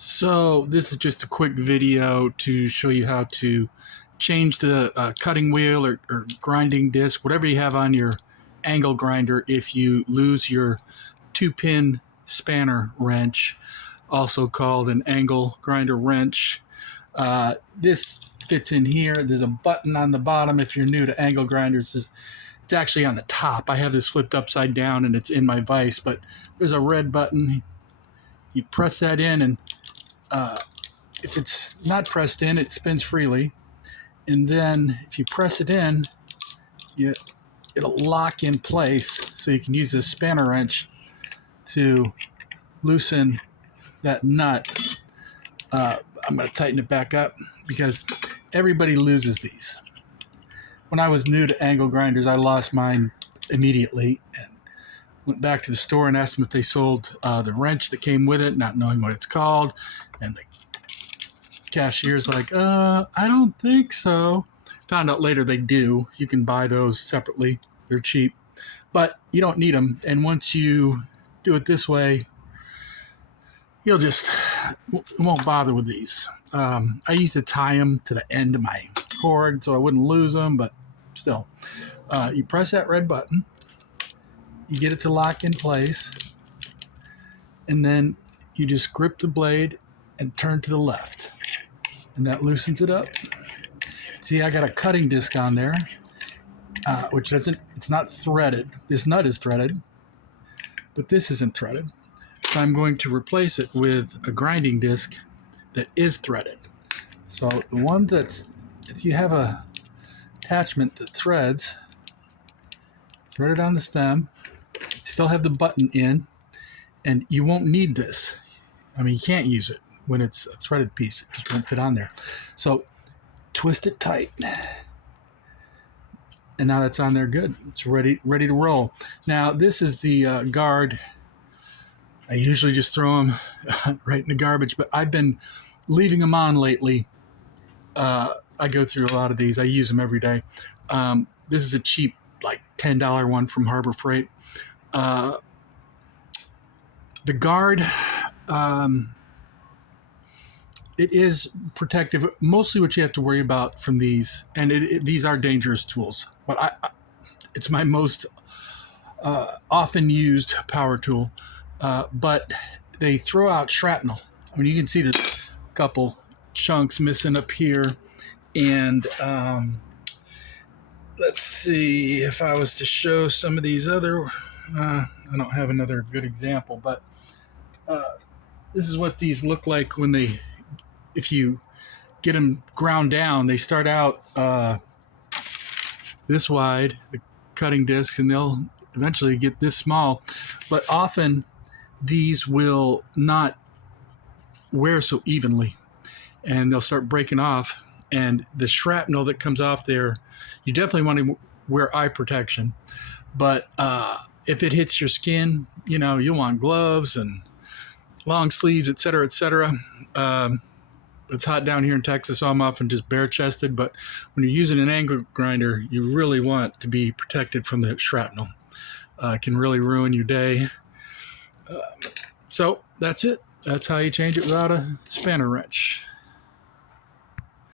So this is just a quick video to show you how to change the cutting wheel or grinding disc, whatever you have on your angle grinder, if you lose your 2-pin spanner wrench, also called an angle grinder wrench. This fits in here. There's a button on the bottom. If you're new to angle grinders, it's actually on the top. I have this flipped upside down and it's in my vise, but there's a red button. You press that in, and if it's not pressed in, it spins freely. And then if you press it in, it'll lock in place, so you can use this spanner wrench to loosen that nut. I'm going to tighten it back up because everybody loses these. When I was new to angle grinders, I lost mine immediately and went back to the store and asked them if they sold the wrench that came with it, not knowing what it's called. And the cashier's like, I don't think so. Found out later they do. You can buy those separately. They're cheap, but you don't need them. And once you do it this way, you'll just won't bother with these. I used to tie them to the end of my cord so I wouldn't lose them, but still. You press that red button, you get it to lock in place, and then you just grip the blade and turn to the left, and that loosens it up. See, I got a cutting disc on there, which it's not threaded. This nut is threaded, but this isn't threaded. So I'm going to replace it with a grinding disc that is threaded. So the one if you have a attachment that threads, thread it on the stem, still have the button in, and you won't need this. I mean, you can't use it when it's a threaded piece. It just won't fit on there. So twist it tight. And now that's on there good. It's ready to roll. Now this is the guard. I usually just throw them right in the garbage, but I've been leaving them on lately. I go through a lot of these. I use them every day. This is a cheap, like $10 one from Harbor Freight. The guard, it is protective. Mostly what you have to worry about from these, and these are dangerous tools, but it's my most often used power tool. But they throw out shrapnel. I mean, you can see there's a couple chunks missing up here. And let's see if I was to show some of these other, I don't have another good example, but this is what these look like if you get them ground down. They start out this wide, the cutting disc, and they'll eventually get this small. But often these will not wear so evenly, and they'll start breaking off. And the shrapnel that comes off there, you definitely want to wear eye protection. But if it hits your skin, you'll want gloves and long sleeves, etc., etc. It's hot down here in Texas, so I'm often just bare-chested. But when you're using an angle grinder, you really want to be protected from the shrapnel. It can really ruin your day. So that's it. That's how you change it without a spanner wrench.